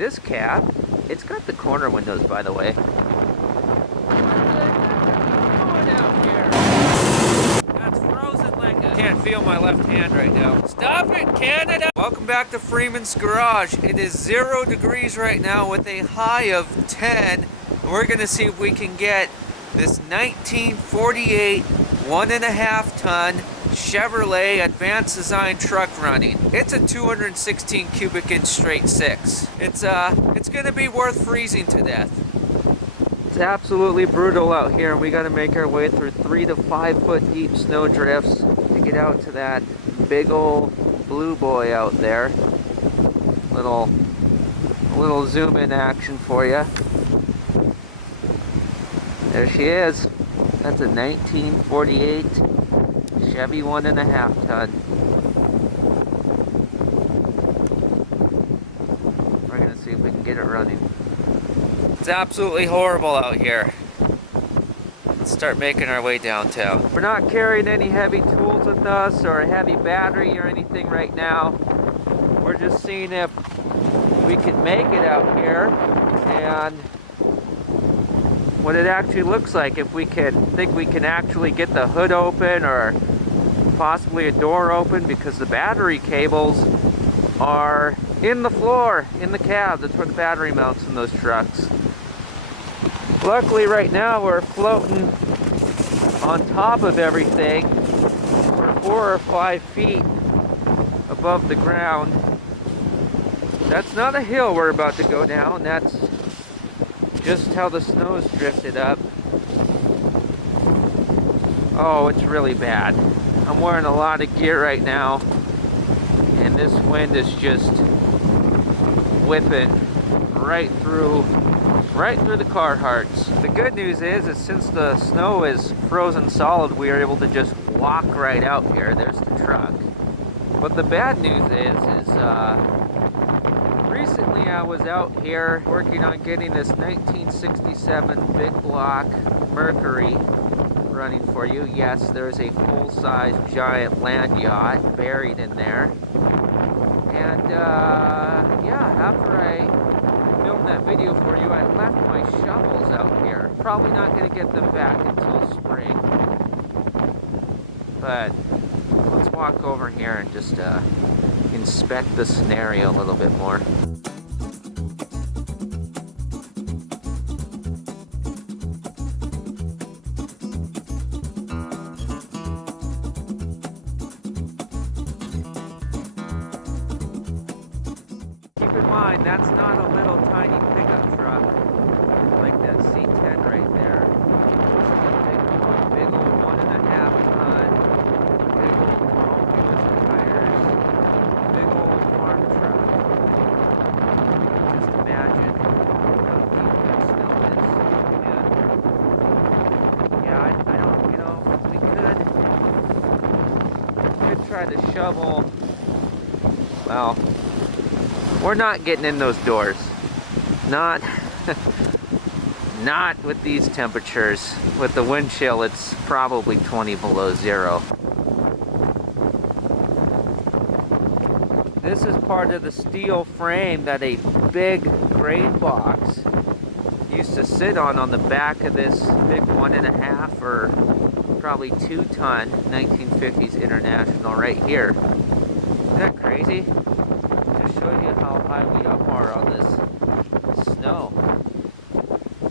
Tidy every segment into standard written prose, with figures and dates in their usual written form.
this cab, it's got the corner windows, by the way. Can't feel my left hand right now. Stop it, Canada! Welcome back to Freeman's Garage. It is 0 degrees right now with a high of 10. And we're gonna see if we can get this 1948 1.5 ton Chevrolet advanced design truck running. It's a 216 cubic inch straight 6. It's gonna be worth freezing to death. It's absolutely brutal out here, and we got to make our way through 3 to 5 foot deep snow drifts to get out to that big old blue boy out there. Little zoom in action for you. There she is. That's a 1948 Chevy 1.5 ton. We're gonna see if we can get it running. It's absolutely horrible out here. Let's start making our way downtown. We're not carrying any heavy tools with us or a heavy battery or anything right now. We're just seeing if we can make it out here and what it actually looks like, if we think we can actually get the hood open or possibly a door open, because the battery cables are in the floor, in the cab. That's where the battery mounts in those trucks. Luckily right now we're floating on top of everything. We're 4 or 5 feet above the ground. That's not a hill we're about to go down. That's just how the snow's drifted up. Oh, it's really bad. I'm wearing a lot of gear right now, and this wind is just whipping right through the Carhartts. The good news is since the snow is frozen solid, we are able to just walk right out here. There's the truck. But the bad news is recently I was out here working on getting this 1967 big block Mercury running for you. Yes, there's a full-size giant land yacht buried in there. And yeah, after I filmed that video for you, I left my shovels out here. Probably not going to get them back until spring. But let's walk over here and just inspect the scenario a little bit more. Keep in mind, that's not a little tiny pickup truck like that C10 right there. This is a big old 1.5 ton, big old all-wheels tires, big old farm truck. Just imagine how deep that snow is. And yeah, I don't, we could try to shovel. Well, we're not getting in those doors. Not with these temperatures. With the wind chill, it's probably 20 below zero. This is part of the steel frame that a big grain box used to sit on the back of this big 1.5 or probably 2 ton 1950s International right here. Isn't that crazy? Show you how high we up are on this snow.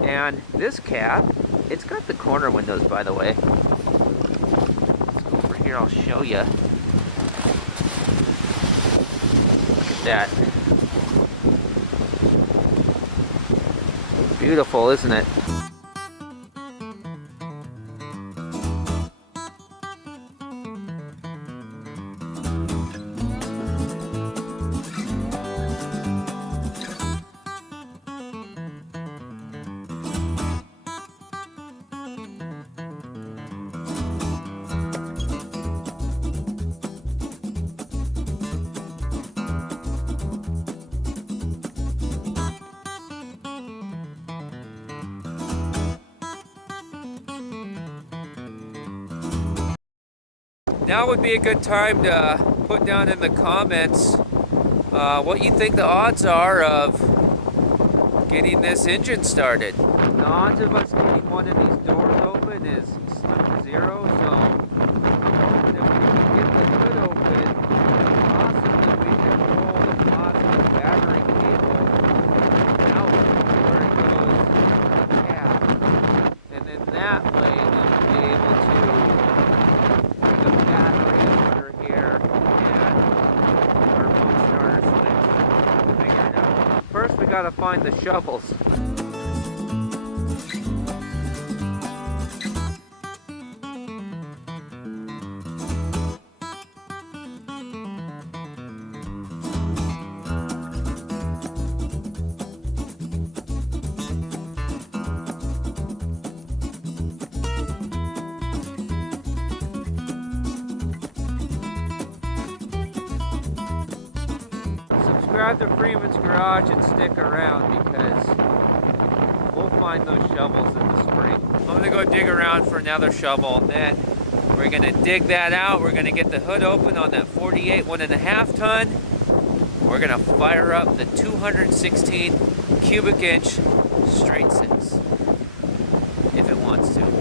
And this cab, it's got the corner windows, by the way. Let's go over here, I'll show you. Look at that. Beautiful, isn't it? Now would be a good time to put down in the comments what you think the odds are of getting this engine started. The odds of us getting one of these doors open is slim to zero, so I'm hoping if we can get the hood open, possibly we can pull the positive battery cable out where it goes to the cab. And then that way we'll be able to bring a battery over here and our remote starter switch figured out. First we gotta find the shovels. Subscribe to Freeman's Garage and stick around because we'll find those shovels in the spring. I'm gonna go dig around for another shovel, then we're gonna dig that out. We're gonna get the hood open on that 48 1.5 ton. We're gonna fire up the 216 cubic inch straight six if it wants to.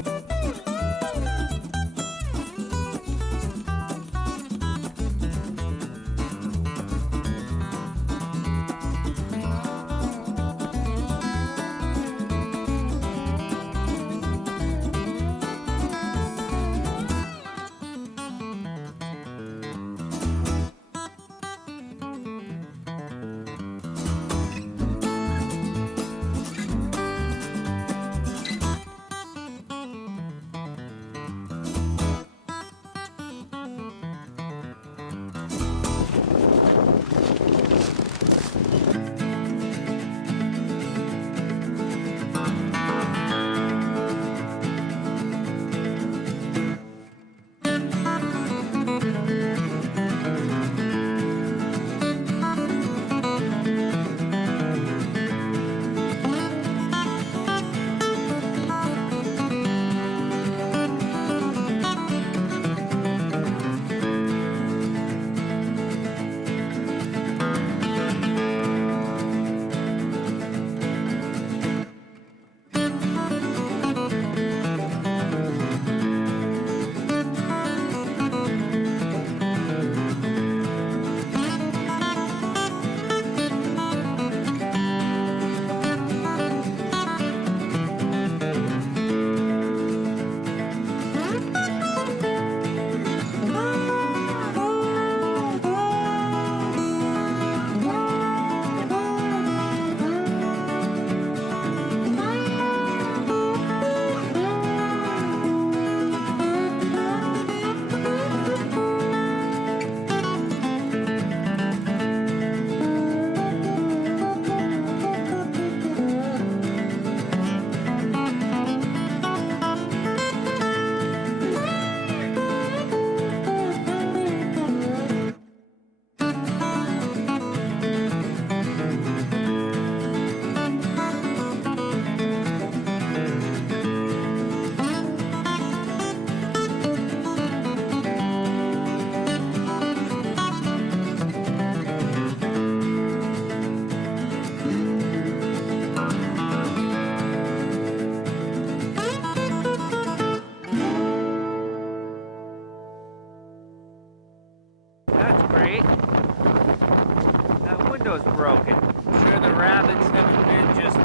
window's broken. I'm sure the rabbits haven't been just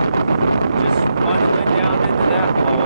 funneling down into that hole.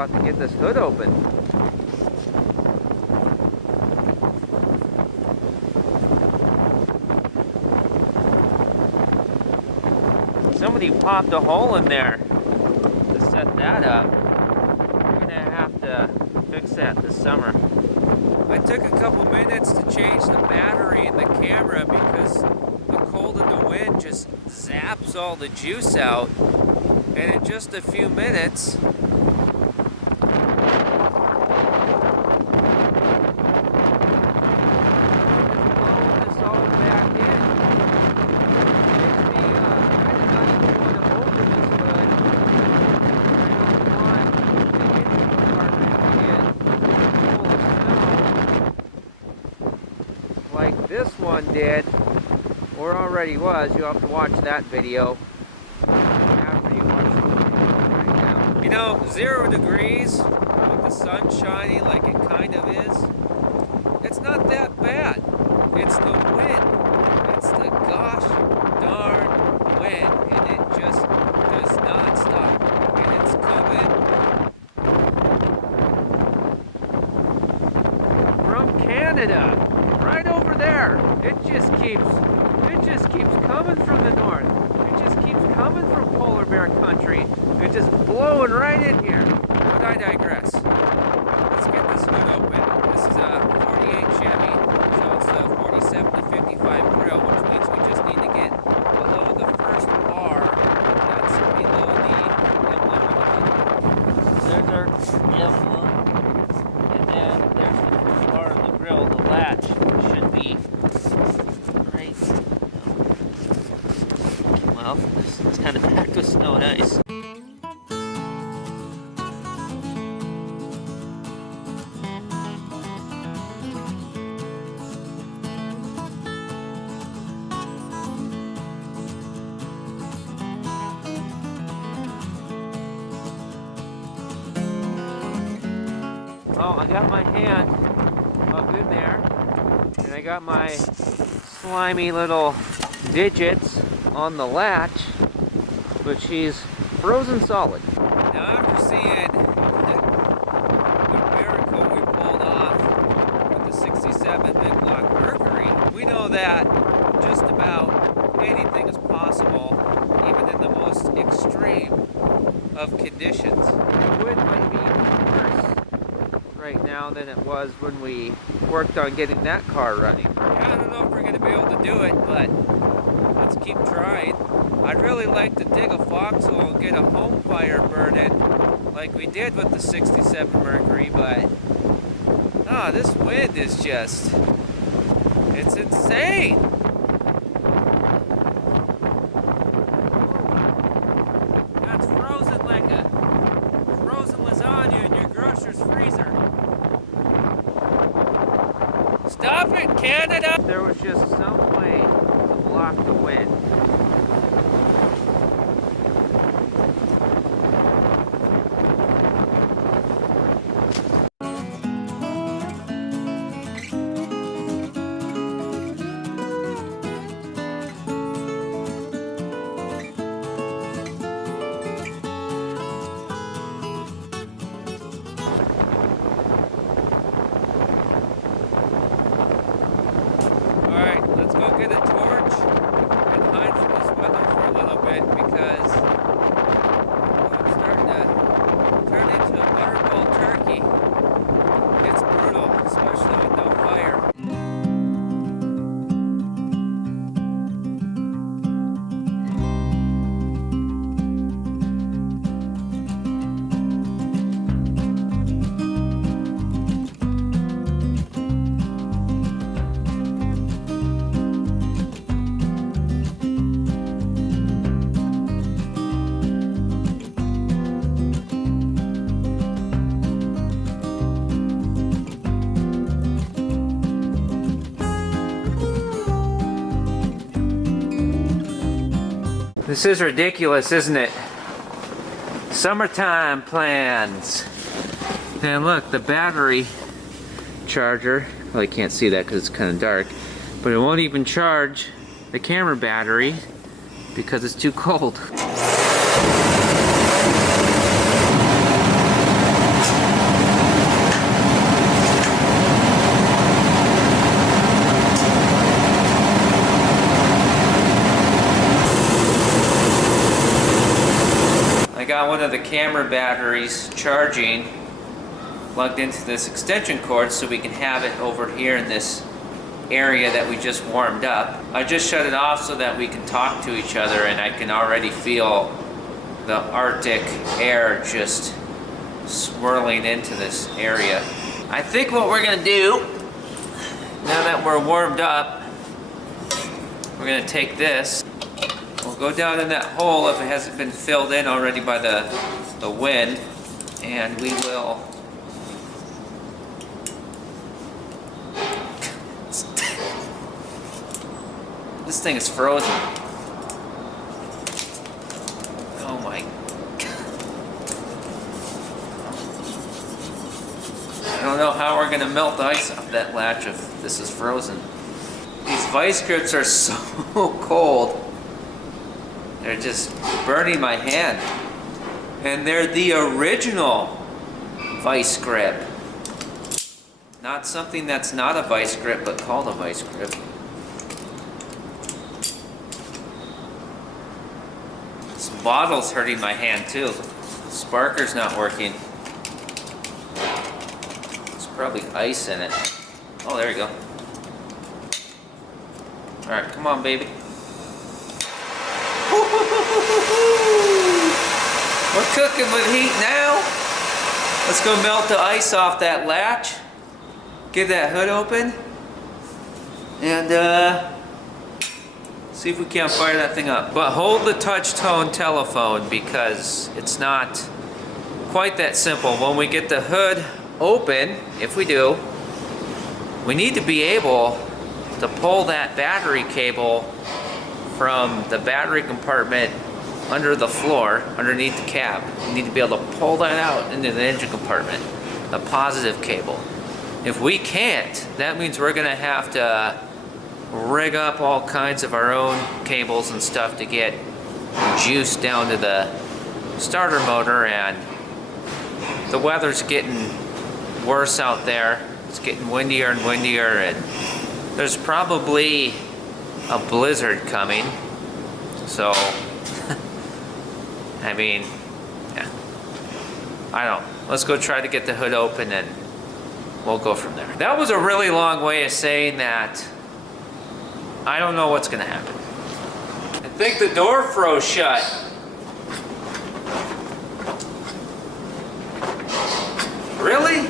about to get this hood open. Somebody popped a hole in there to set that up. We're gonna have to fix that this summer. I took a couple minutes to change the battery in the camera because the cold and the wind just zaps all the juice out. And in just a few minutes, like this one did, or already was. You'll have to watch that video after you watch the video right now. you know, 0 degrees with the sun shining like it kind of is, it's not that bad. It's the wind. It's the gosh darn wind, and it just does not stop. And it's coming from Canada. Right over there. It just keeps coming from the north. It just keeps coming from polar bear country. It's just blowing right in here. But I digress. Let's get this hood open. This is a 48 Chevy, so it's a 47 to 55 grill, which means we just need to get below the first bar. That's below the emblem of the hood. There's our emblem. And then there's the first bar of the grill, the latch. Should be right. Well, it's kind of packed with snow and ice. Oh, I got my hand up in there. And I got my slimy little digits on the latch, but she's frozen solid. Now, after seeing the miracle we pulled off with the 67 big block Mercury, we know that just about anything is possible, even in the most extreme of conditions. The wood might be worse right now than it was when we worked on getting that car running. Yeah, I don't know if we're going to be able to do it, but let's keep trying. I'd really like to dig a foxhole and get a home fire burning like we did with the 67 Mercury, but this wind is just, it's insane. That's frozen like a frozen lasagna in your grocer's freezer. Stop it, Canada! There was just some way to block the wind. Alright, let's go get a torch and hide from this weather for a little bit because I'm starting to turn into a butterball turkey. It's brutal, especially with no fire. This is ridiculous, isn't it? Summertime plans. And look, the battery charger, well, you can't see that because it's kind of dark, but it won't even charge the camera battery because it's too cold. one of the camera batteries charging plugged into this extension cord so we can have it over here in this area that we just warmed up. I just shut it off so that we can talk to each other, and I can already feel the Arctic air just swirling into this area. I think what we're gonna do, now that we're warmed up, we're gonna take this, we'll go down in that hole if it hasn't been filled in already by the wind, and we will this thing is frozen. Oh my. I don't know how we're gonna melt the ice off that latch if this is frozen. These vice grips are so cold. They're just burning my hand. And they're the original vice grip. Not something that's not a vice grip, but called a vice grip. This bottle's hurting my hand too. The sparker's not working. There's probably ice in it. Oh, there you go. Alright, come on, baby. We're cooking with heat now. Let's go melt the ice off that latch. Get that hood open. And see if we can't fire that thing up. But hold the touch tone telephone because it's not quite that simple. When we get the hood open, if we do, we need to be able to pull that battery cable from the battery compartment under the floor, underneath the cab. We need to be able to pull that out into the engine compartment, the positive cable. If we can't, that means we're gonna have to rig up all kinds of our own cables and stuff to get juice down to the starter motor, and the weather's getting worse out there. It's getting windier and windier, and there's probably a blizzard coming. So, I mean, yeah. I don't know. Let's go try to get the hood open and we'll go from there. That was a really long way of saying that I don't know what's gonna happen. I think the door froze shut. Really?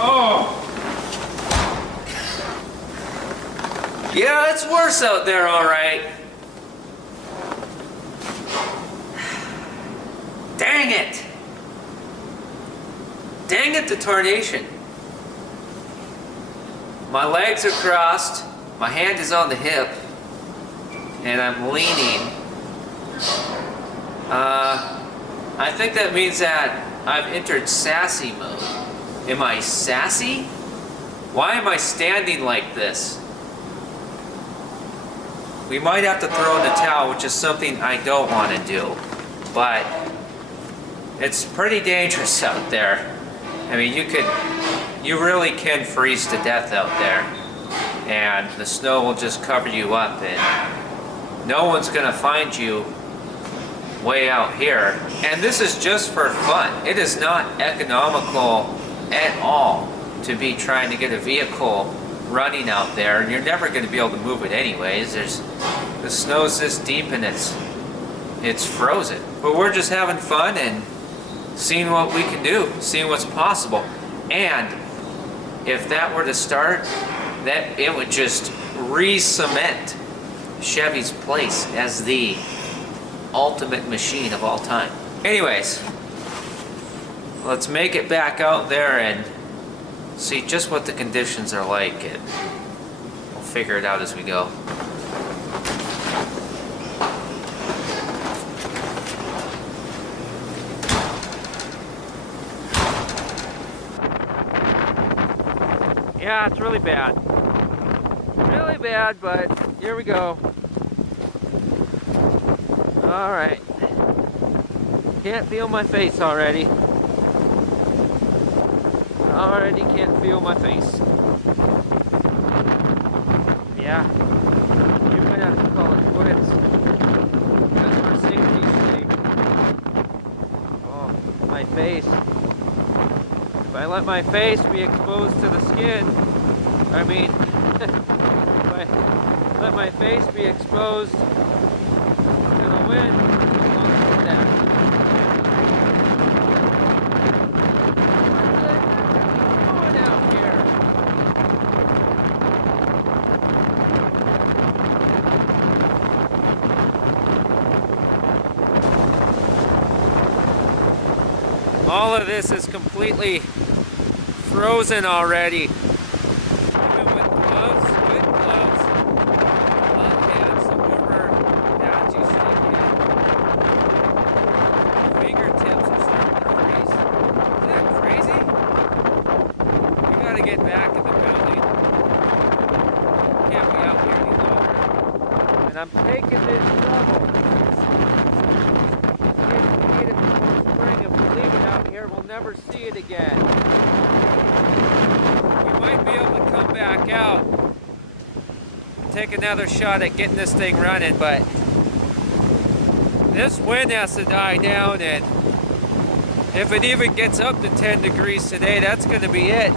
Oh. Yeah, it's worse out there, all right. Dang it! Dang it, the tarnation. My legs are crossed, my hand is on the hip, and I'm leaning. I think that means that I've entered sassy mode. Am I sassy? Why am I standing like this? We might have to throw in the towel, which is something I don't want to do, but it's pretty dangerous out there. I mean, you really can freeze to death out there, and the snow will just cover you up, and no one's gonna find you way out here. And this is just for fun. It is not economical at all to be trying to get a vehicle running out there, and you're never going to be able to move it anyways. The snow's this deep and it's frozen. But we're just having fun and seeing what we can do, seeing what's possible. And if that were to start, that it would just re-cement Chevy's place as the ultimate machine of all time. Anyways, let's make it back out there and see just what the conditions are like, and we'll figure it out as we go. Yeah, it's really bad. Really bad, but here we go. All right. Can't feel my face already. Already can't feel my face. Yeah, you might have to call it quits. That's our safety sake. Oh, my face. If I let my face be exposed to the skin, I mean, if I let my face be exposed to the wind, I'll do that. What the heck are you doing out here? All of this is completely frozen already. Even with gloves, hot hands, the warmer hats you stick in. Fingertips are starting to freeze. Isn't that crazy? We gotta get back in the building. Can't be out here any longer. And I'm taking this shovel. We'll never see it again. We might be able to come back out, take another shot at getting this thing running, but this wind has to die down, and if it even gets up to 10 degrees today, that's going to be it.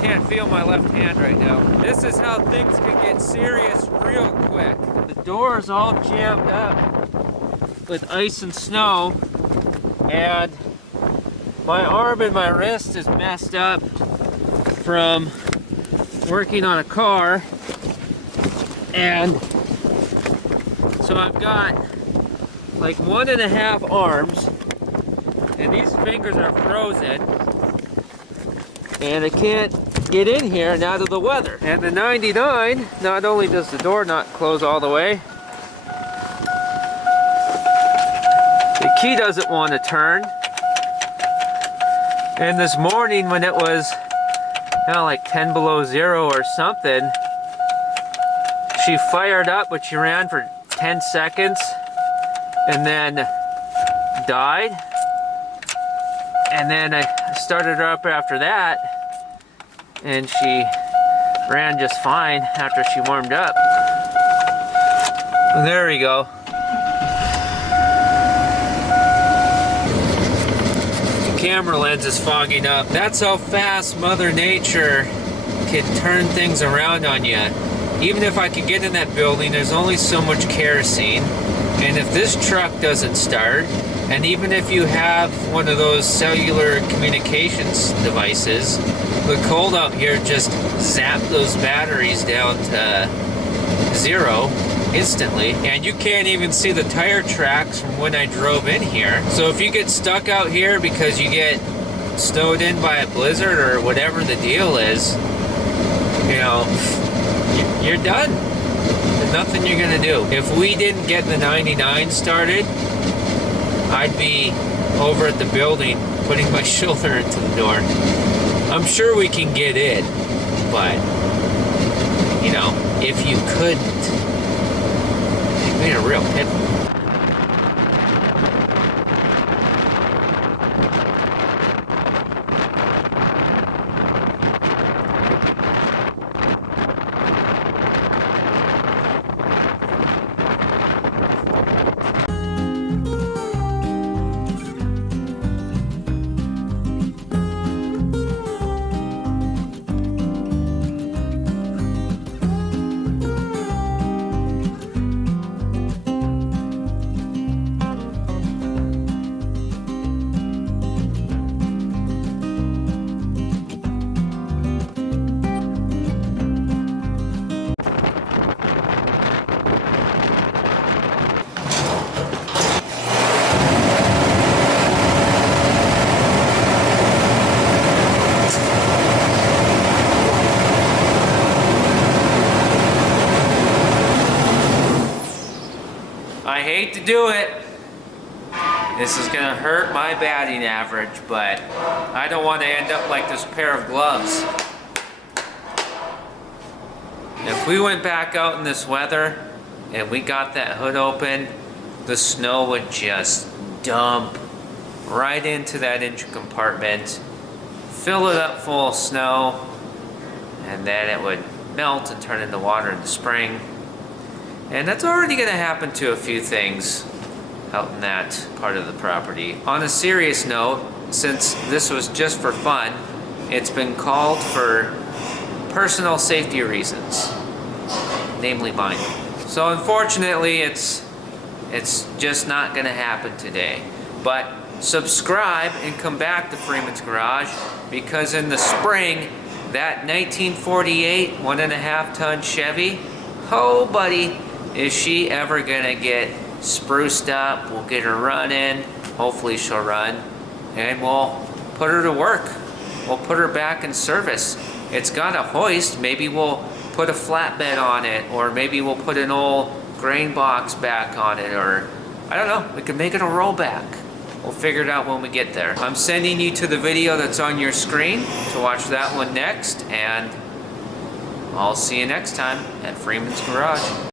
Can't feel my left hand right now. This is how things can get serious real quick. The door is all jammed up with ice and snow. And my arm and my wrist is messed up from working on a car. And so I've got like 1.5 arms, and these fingers are frozen. And I can't get in here now to the weather. And the 99, not only does the door not close all the way, the key doesn't want to turn. And this morning when it was like 10 below zero or something, she fired up, but she ran for 10 seconds and then died. And then I started her up after that, and she ran just fine after she warmed up. There we go. Camera lens is fogging up. That's how fast Mother Nature can turn things around on you. Even if I could get in that building, there's only so much kerosene. And if this truck doesn't start, and even if you have one of those cellular communications devices, the cold out here just zapped those batteries down to zero instantly, and you can't even see the tire tracks from when I drove in here. So if you get stuck out here because you get snowed in by a blizzard or whatever the deal is, you know, you're done. There's nothing you're gonna do. If we didn't get the 99 started, I'd be over at the building putting my shoulder into the door. I'm sure we can get in, but you know, if you couldn't, you'd be in a real pickle. I hate to do it. This is gonna hurt my batting average, but I don't want to end up like this pair of gloves. If we went back out in this weather and we got that hood open, the snow would just dump right into that engine compartment, fill it up full of snow, and then it would melt and turn into water in the spring. And that's already going to happen to a few things out in that part of the property. On a serious note, since this was just for fun, it's been called for personal safety reasons, namely mine. So unfortunately, it's just not going to happen today. But subscribe and come back to Freeman's Garage, because in the spring, that 1948 1.5 ton Chevy, oh buddy, is she ever going to get spruced up. We'll get her running. Hopefully she'll run. And we'll put her to work. We'll put her back in service. It's got a hoist. Maybe we'll put a flatbed on it, or maybe we'll put an old grain box back on it, or I don't know, we could make it a rollback. We'll figure it out when we get there. I'm sending you to the video that's on your screen to watch that one next, and I'll see you next time at Freeman's Garage.